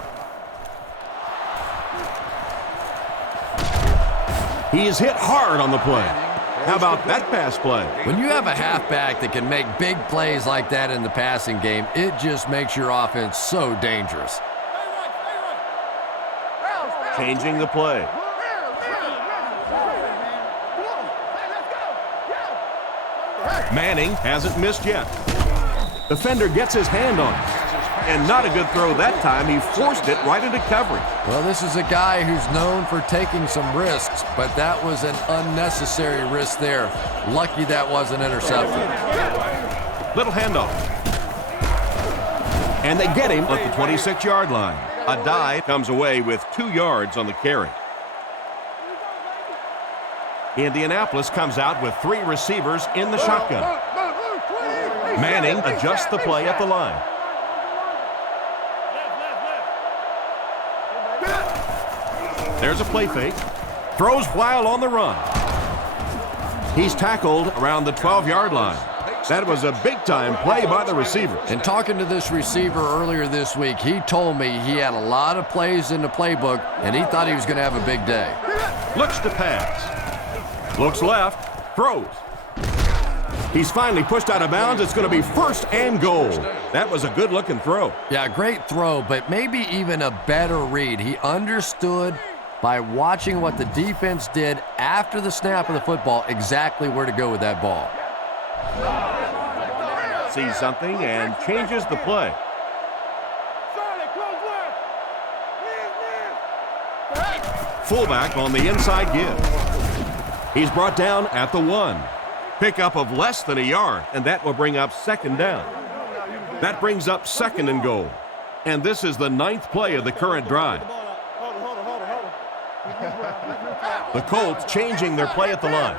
He is hit hard on the play. How about that pass play? When you have a halfback that can make big plays like that in the passing game, it just makes your offense so dangerous. Changing the play. Manning hasn't missed yet. Defender gets his hand on it. And not a good throw that time. He forced it right into coverage. Well, this is a guy who's known for taking some risks, but that was an unnecessary risk there. Lucky that wasn't intercepted. Little handoff. And they get him at the 26-yard line. A dive comes away with 2 yards on the carry. Indianapolis comes out with 3 receivers in the shotgun. Manning adjusts the play at the line. There's a play fake. Throws while on the run. He's tackled around the 12-yard line. That was a big-time play by the receiver. And talking to this receiver earlier this week, he told me he had a lot of plays in the playbook, and he thought he was going to have a big day. Looks to pass. Looks left. Throws. He's finally pushed out of bounds. It's going to be 1st and goal. That was a good-looking throw. Yeah, great throw, but maybe even a better read. He understood by watching what the defense did after the snap of the football exactly where to go with that ball. Sees something and changes the play. Fullback on the inside give. He's brought down at the 1. Pickup of less than a yard, and that will bring up 2nd down. That brings up 2nd and goal. And this is the 9th play of the current drive. The Colts changing their play at the line.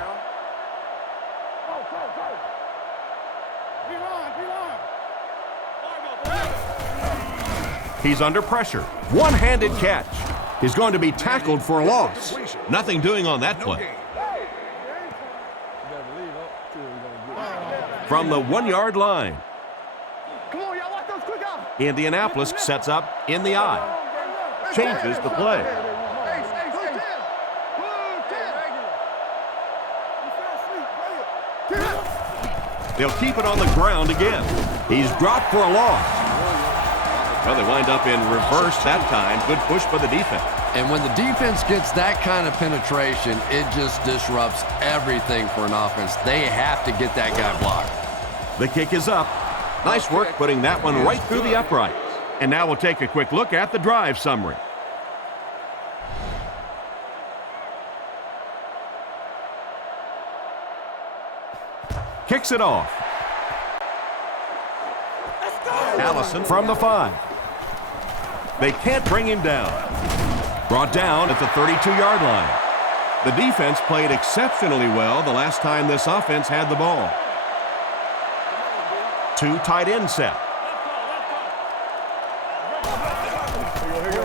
He's under pressure. One-handed catch. He's going to be tackled for a loss. Nothing doing on that play. From the 1-yard line. Indianapolis sets up in the eye. Changes the play. They'll keep it on the ground again. He's dropped for a loss. Well, they wind up in reverse that time. Good push by the defense. And when the defense gets that kind of penetration, it just disrupts everything for an offense. They have to get that guy blocked. The kick is up. Nice work putting that one right through the uprights. And now we'll take a quick look at the drive summary. Kicks it off. Allison from the 5. They can't bring him down. Brought down at the 32-yard line. The defense played exceptionally well the last time this offense had the ball. 2 tight end set.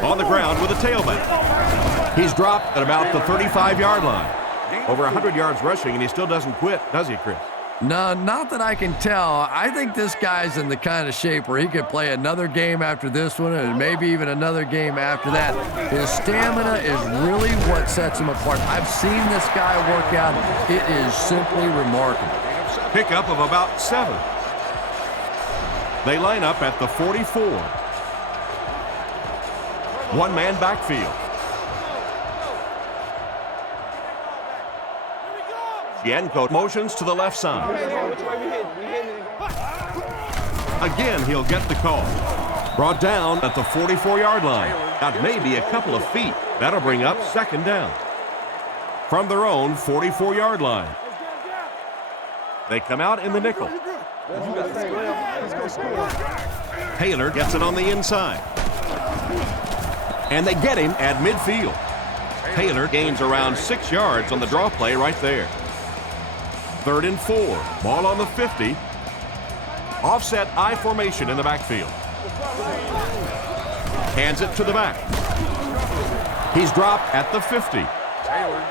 On the ground with a tailback. He's dropped at about the 35-yard line. Over 100 yards rushing, and he still doesn't quit, does he, Chris? No, not that I can tell. I think this guy's in the kind of shape where he could play another game after this one and maybe even another game after that. His stamina is really what sets him apart. I've seen this guy work out. It is simply remarkable. Pickup of about 7. They line up at the 44. One-man backfield. Yanko motions to the left side. Again, he'll get the call. Brought down at the 44-yard line. Got maybe a couple of feet. That'll bring up 2nd down. From their own 44-yard line. They come out in the nickel. Taylor gets it on the inside. And they get him at midfield. Taylor gains around 6 yards on the draw play right there. 3rd and 4. Ball on the 50. Offset I formation in the backfield. Hands it to the back. He's dropped at the 50.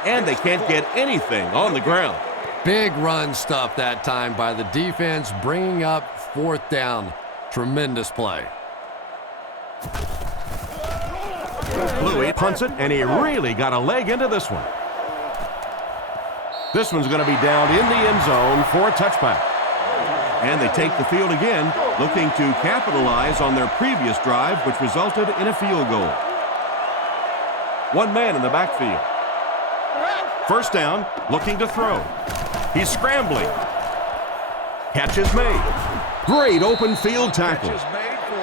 And they can't get anything on the ground. Big run stuff that time by the defense, bringing up 4th down. Tremendous play. Louis punts it, and he really got a leg into this one. This one's going to be down in the end zone for a touchback. And they take the field again, looking to capitalize on their previous drive, which resulted in a field goal. One man in the backfield. 1st down, looking to throw. He's scrambling. Catch is made. Great open field tackle.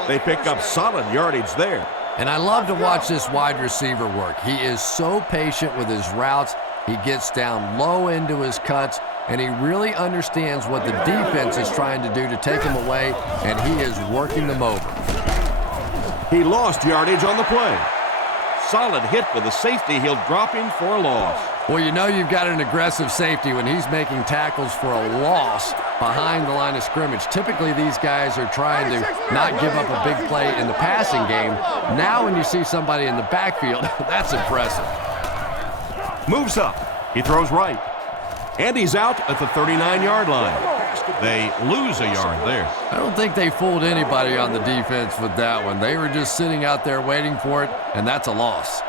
They pick up solid yardage there. And I love to watch this wide receiver work. He is so patient with his routes. He gets down low into his cuts, and he really understands what the defense is trying to do to take him away, and he is working them over. He lost yardage on the play. Solid hit with the safety. He'll drop him for a loss. Well, you know you've got an aggressive safety when he's making tackles for a loss behind the line of scrimmage. Typically, these guys are trying to not give up a big play in the passing game. Now when you see somebody in the backfield, that's impressive. Moves up. He throws right. And he's out at the 39-yard line. They lose a yard there. I don't think they fooled anybody on the defense with that one. They were just sitting out there waiting for it, and that's a loss.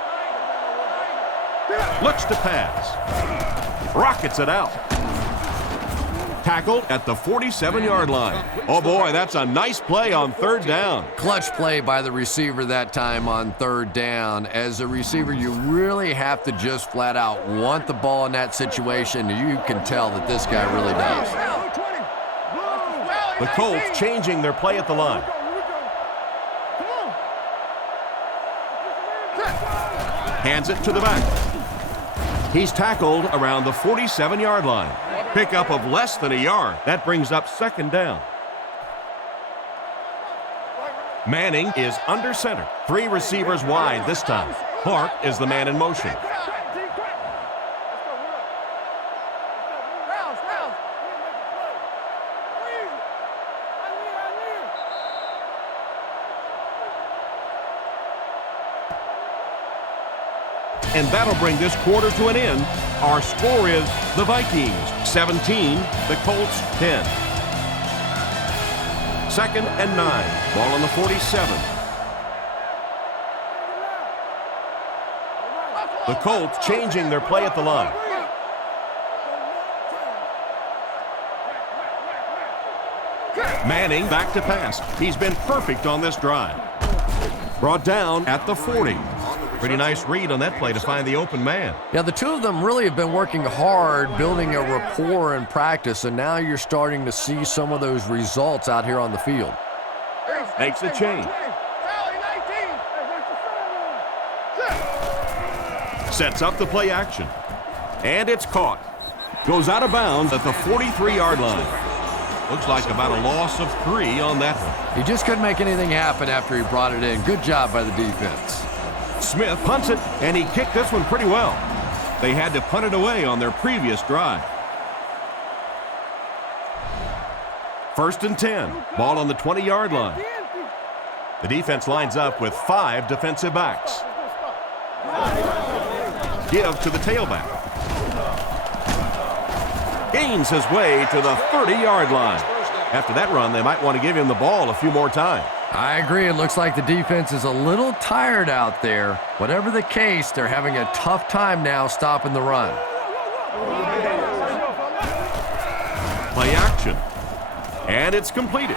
Looks to pass. Rockets it out. Tackled at the 47-yard line. Oh, boy, that's a nice play on third down. Clutch play by the receiver that time on third down. As a receiver, you really have to just flat out want the ball in that situation. You can tell that this guy really does. The Colts changing their play at the line. Hands it to the back. He's tackled around the 47-yard line. Pickup of less than a yard. That brings up second down. Manning is under center. 3 receivers wide this time. Clark is the man in motion. And that'll bring this quarter to an end. Our score is the Vikings 17, the Colts 10. 2nd and 9. Ball on the 47. The Colts changing their play at the line. Manning back to pass. He's been perfect on this drive. Brought down at the 40. Pretty nice read on that play to find the open man. Yeah, the two of them really have been working hard, building a rapport in practice, and now you're starting to see some of those results out here on the field. Makes a change. Sets up the play action. And it's caught. Goes out of bounds at the 43-yard line. Looks like about a loss of 3 on that one. He just couldn't make anything happen after he brought it in. Good job by the defense. Smith punts it, and he kicked this one pretty well. They had to punt it away on their previous drive. 1st and 10. Ball on the 20-yard line. The defense lines up with 5 defensive backs. Give to the tailback. Gains his way to the 30-yard line. After that run, they might want to give him the ball a few more times. I agree. It looks like the defense is a little tired out there. Whatever the case, they're having a tough time now stopping the run. Play action. And it's completed.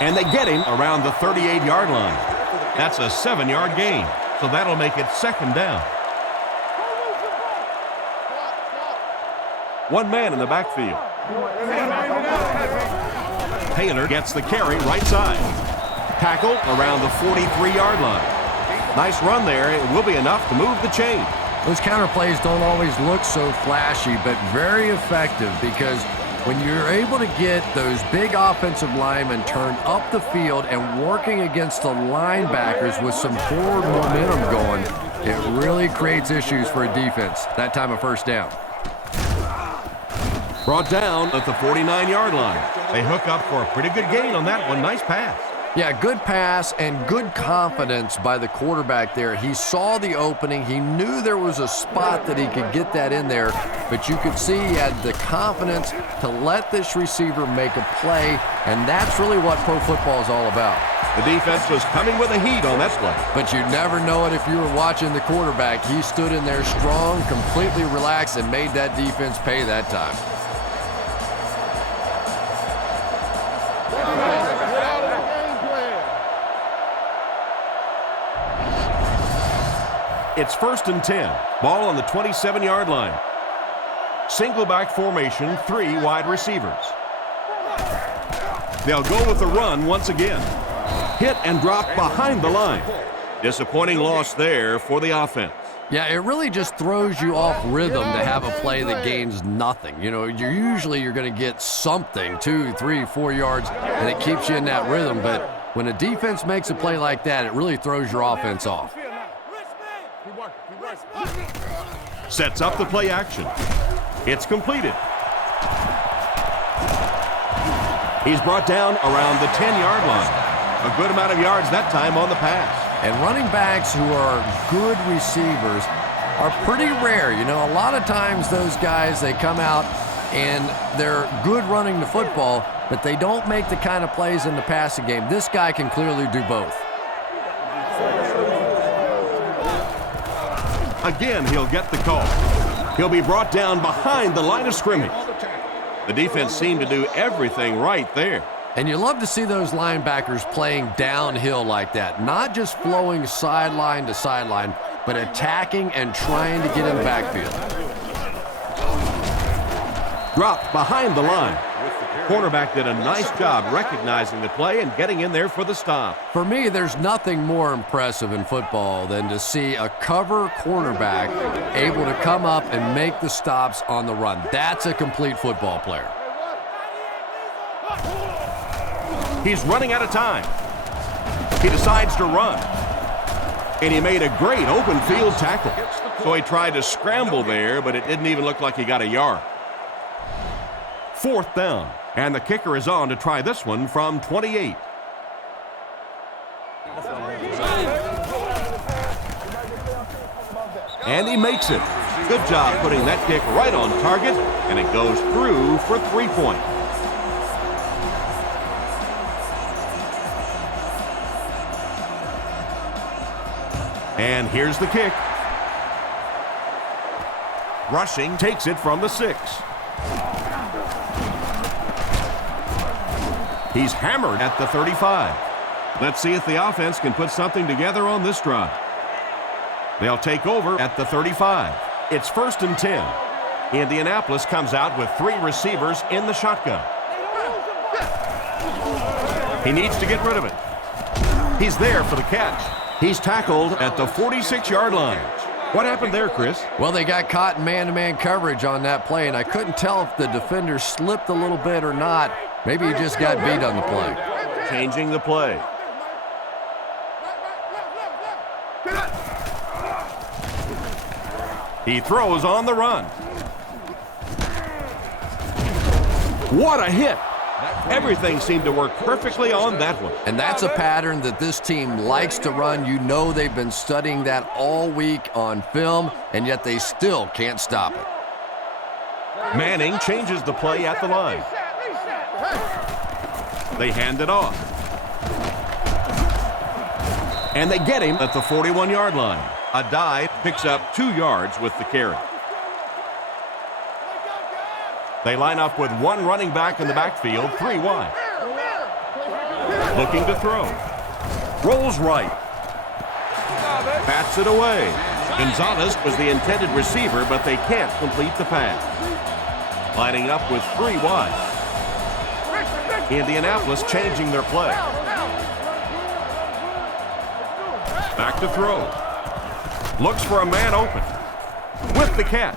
And they get him around the 38-yard line. That's a 7-yard gain. So that'll make it 2nd down. 1 man in the backfield. Taylor gets the carry right side. Tackle around the 43-yard line. Nice run there. It will be enough to move the chain. Those counter plays don't always look so flashy, but very effective because when you're able to get those big offensive linemen turned up the field and working against the linebackers with some forward momentum going, it really creates issues for a defense. That time a 1st down. Brought down at the 49-yard line. They hook up for a pretty good gain on that one. Nice pass. Yeah, good pass and good confidence by the quarterback there. He saw the opening. He knew there was a spot that he could get that in there, but you could see he had the confidence to let this receiver make a play, and that's really what pro football is all about. The defense was coming with a heat on that play. But you'd never know it if you were watching the quarterback. He stood in there strong, completely relaxed, and made that defense pay that time. It's 1st and 10. Ball on the 27-yard line. Single back formation, 3 wide receivers. They'll go with the run once again. Hit and drop behind the line. Disappointing loss there for the offense. Yeah, it really just throws you off rhythm to have a play that gains nothing. You know, you're going to get something, 2, 3, 4 yards, and it keeps you in that rhythm. But when a defense makes a play like that, it really throws your offense off. Sets up the play action. It's completed. He's brought down around the 10-yard line. A good amount of yards that time on the pass. And running backs who are good receivers are pretty rare. You know, a lot of times those guys, they come out and they're good running the football, but they don't make the kind of plays in the passing game. This guy can clearly do both. Again, he'll get the call. He'll be brought down behind the line of scrimmage. The defense seemed to do everything right there. And you love to see those linebackers playing downhill like that, not just flowing sideline to sideline, but attacking and trying to get in the backfield. Dropped behind the line. Cornerback did a nice job recognizing the play and getting in there for the stop. For me, there's nothing more impressive in football than to see a cover cornerback able to come up and make the stops on the run. That's a complete football player. He's running out of time. He decides to run. And he made a great open field tackle. So he tried to scramble there, but it didn't even look like he got a yard. 4th down. And the kicker is on to try this one from 28. And he makes it. Good job putting that kick right on target, and it goes through for 3 points. And here's the kick. Rushing takes it from the 6. He's hammered at the 35. Let's see if the offense can put something together on this drive. They'll take over at the 35. It's 1st and 10. Indianapolis comes out with 3 receivers in the shotgun. He needs to get rid of it. He's there for the catch. He's tackled at the 46-yard line. What happened there, Chris? Well, they got caught in man-to-man coverage on that play, and I couldn't tell if the defender slipped a little bit or not. Maybe he just got beat on the play. Changing the play. He throws on the run. What a hit! Everything seemed to work perfectly on that one. And that's a pattern that this team likes to run. You know they've been studying that all week on film, and yet they still can't stop it. Manning changes the play at the line. They hand it off. And they get him at the 41-yard line. A dive picks up 2 yards with the carry. They line up with 1 running back in the backfield, 3 wide. Looking to throw. Rolls right. Bats it away. Gonzalez was the intended receiver, but they can't complete the pass. Lining up with 3 wide. Indianapolis changing their play. Back to throw. Looks for a man open. With the catch.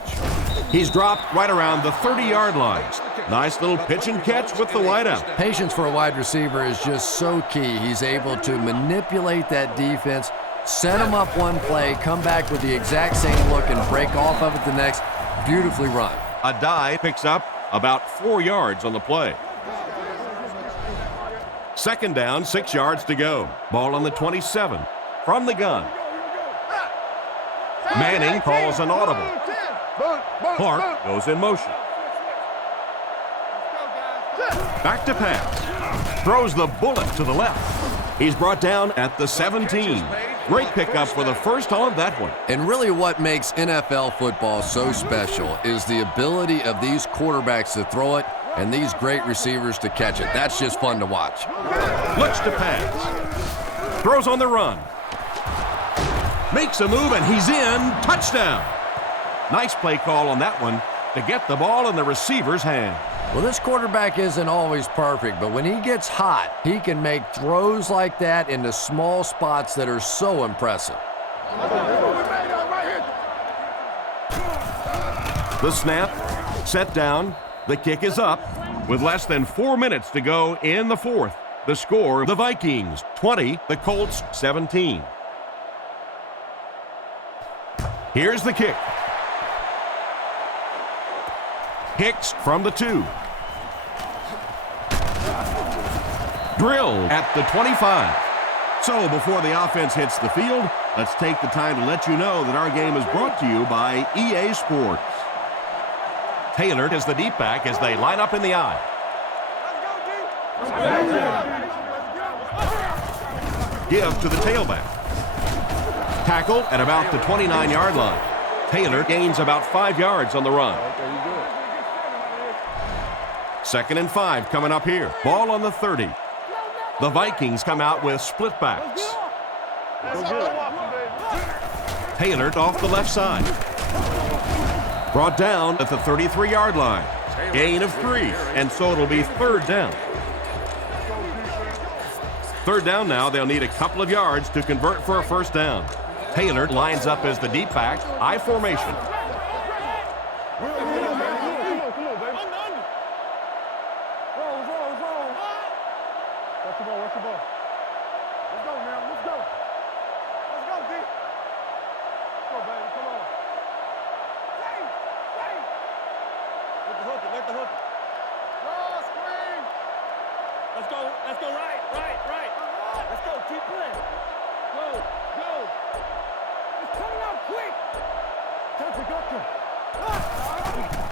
He's dropped right around the 30-yard line. Nice little pitch and catch with the wideout. Patience for a wide receiver is just so key. He's able to manipulate that defense, set them up one play, come back with the exact same look, and break off of it the next. Beautifully run. A dive picks up about 4 yards on the play. 2nd down, 6 yards to go. Ball on the 27. From the gun. Manning calls an audible. Clark goes in motion. Back to pass. Throws the bullet to the left. He's brought down at the 17. Great pickup for the first on that one. And really what makes NFL football so special is the ability of these quarterbacks to throw it and these great receivers to catch it. That's just fun to watch. Looks to pass. Throws on the run. Makes a move, and he's in. Touchdown. Nice play call on that one to get the ball in the receiver's hand. Well, this quarterback isn't always perfect, but when he gets hot, he can make throws like that into small spots that are so impressive. The snap, set down, the kick is up. With less than 4 minutes to go in the fourth, the score, the Vikings 20, the Colts 17. Here's the kick. Kicks from the 2. Drilled at the 25. So before the offense hits the field, let's take the time to let you know that our game is brought to you by EA Sports. Taylor is the deep back as they line up in the I. Give to the tailback. Tackle at about the 29-yard line. Taylor gains about 5 yards on the run. 2nd and 5 coming up here. Ball on the 30. The Vikings come out with split backs. Taylor off the left side. Brought down at the 33-yard line. Gain of 3, and so it'll be 3rd down. 3rd down now, they'll need a couple of yards to convert for a 1st down. Taylor lines up as the deep back, I formation.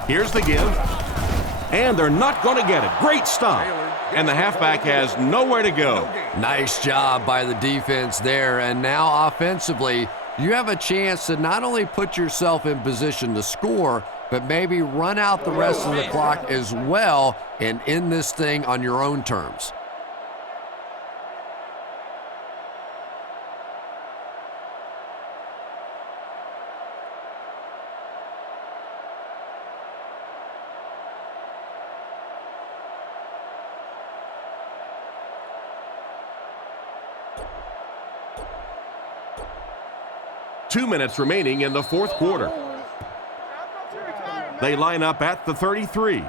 Here's the give, and they're not going to get it. Great stop, and the halfback has nowhere to go. Nice job by the defense there, and now offensively, you have a chance to not only put yourself in position to score, but maybe run out the rest of the clock as well and end this thing on your own terms. Two minutes remaining in the fourth quarter. They line up at the 33.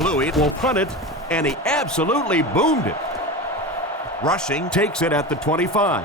Louis will punt it, and he absolutely boomed it. Rushing takes it at the 25.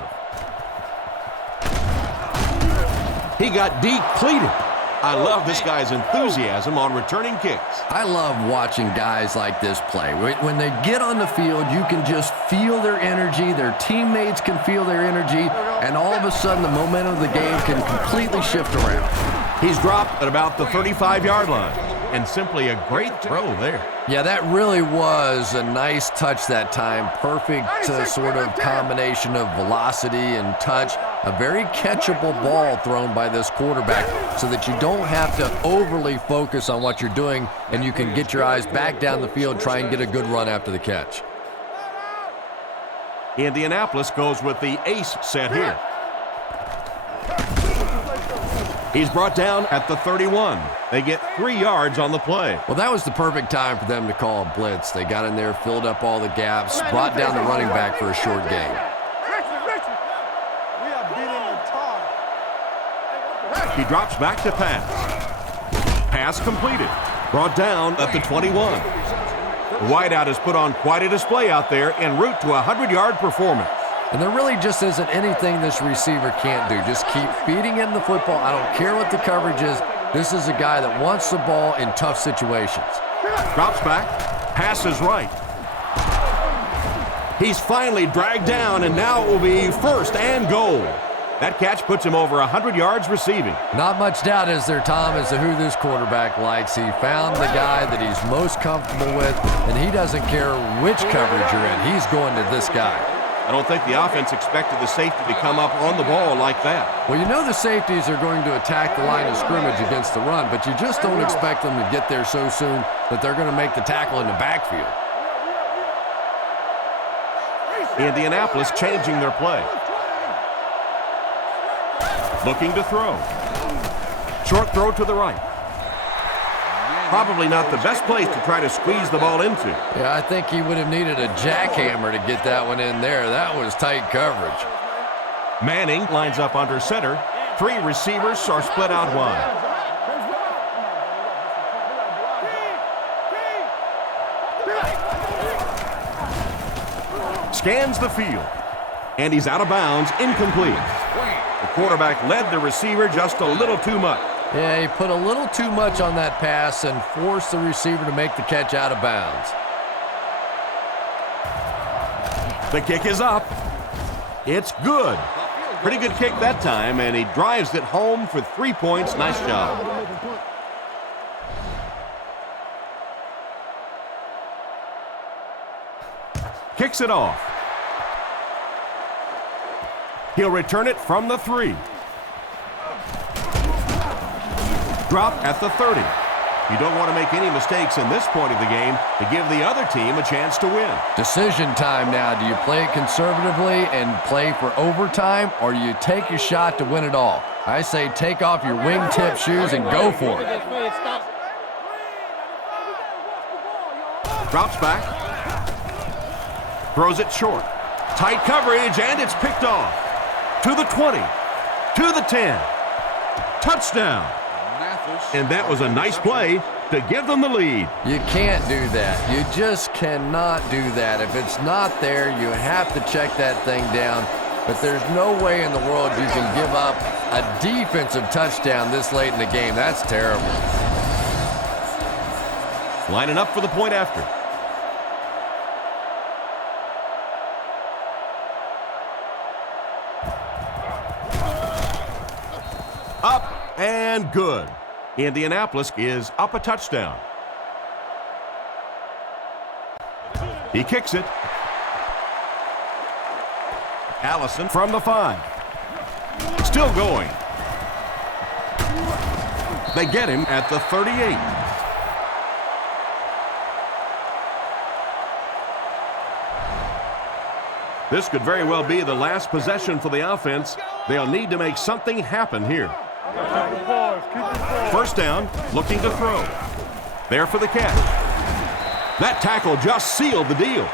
He got depleted. I love this guy's enthusiasm on returning kicks. I love watching guys like this play. When they get on the field, you can just feel their energy. Their teammates can feel their energy. And all of a sudden, the momentum of the game can completely shift around. He's dropped at about the 35-yard line. And simply a great throw there. Yeah, that really was a nice touch that time. Perfect sort of combination of velocity and touch. A very catchable ball thrown by this quarterback so that you don't have to overly focus on what you're doing and you can get your eyes back down the field, try and get a good run after the catch. Indianapolis goes with the ace set here. He's brought down at the 31. They get 3 yards on the play. Well, that was the perfect time for them to call a blitz. They got in there, filled up all the gaps, brought down the running back for a short gain. He drops back to pass. Pass completed. Brought down at the 21. The wideout has put on quite a display out there en route to a 100-yard performance. And there really just isn't anything this receiver can't do. Just keep feeding him the football. I don't care what the coverage is. This is a guy that wants the ball in tough situations. Drops back. Passes right. He's finally dragged down, and now it will be 1st and goal. That catch puts him over 100 yards receiving. Not much doubt, is there, Tom, as to who this quarterback likes. He found the guy that he's most comfortable with, and he doesn't care which coverage you're in. He's going to this guy. I don't think the offense expected the safety to come up on the ball like that. Well, you know the safeties are going to attack the line of scrimmage against the run, but you just don't expect them to get there so soon that they're going to make the tackle in the backfield. Indianapolis changing their play. Looking to throw. Short throw to the right. Probably not the best place to try to squeeze the ball into. Yeah, I think he would have needed a jackhammer to get that one in there. That was tight coverage. Manning lines up under center. 3 receivers are split out wide. Scans the field. And he's out of bounds, incomplete. The quarterback led the receiver just a little too much. Yeah, he put a little too much on that pass and forced the receiver to make the catch out of bounds. The kick is up. It's good. Pretty good kick that time, and he drives it home for 3 points. Nice job. Kicks it off. He'll return it from the 3. Drop at the 30. You don't want to make any mistakes in this point of the game to give the other team a chance to win. Decision time now. Do you play it conservatively and play for overtime, or do you take your shot to win it all? I say take off your wingtip shoes and go for it. Drops back. Throws it short. Tight coverage, and it's picked off. To the 20. To the 10. Touchdown. And that was a nice play to give them the lead. You can't do that. You just cannot do that. If it's not there, you have to check that thing down. But there's no way in the world you can give up a defensive touchdown this late in the game. That's terrible. Lining up for the point after. Up and good. Indianapolis is up a touchdown. He kicks it. Allison from the 5. Still going. They get him at the 38. This could very well be the last possession for the offense. They'll need to make something happen here. First down, looking to throw. There for the catch. That tackle just sealed the deal.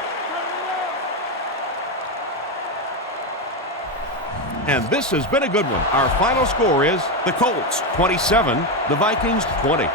And this has been a good one. Our final score is the Colts 27, the Vikings 20.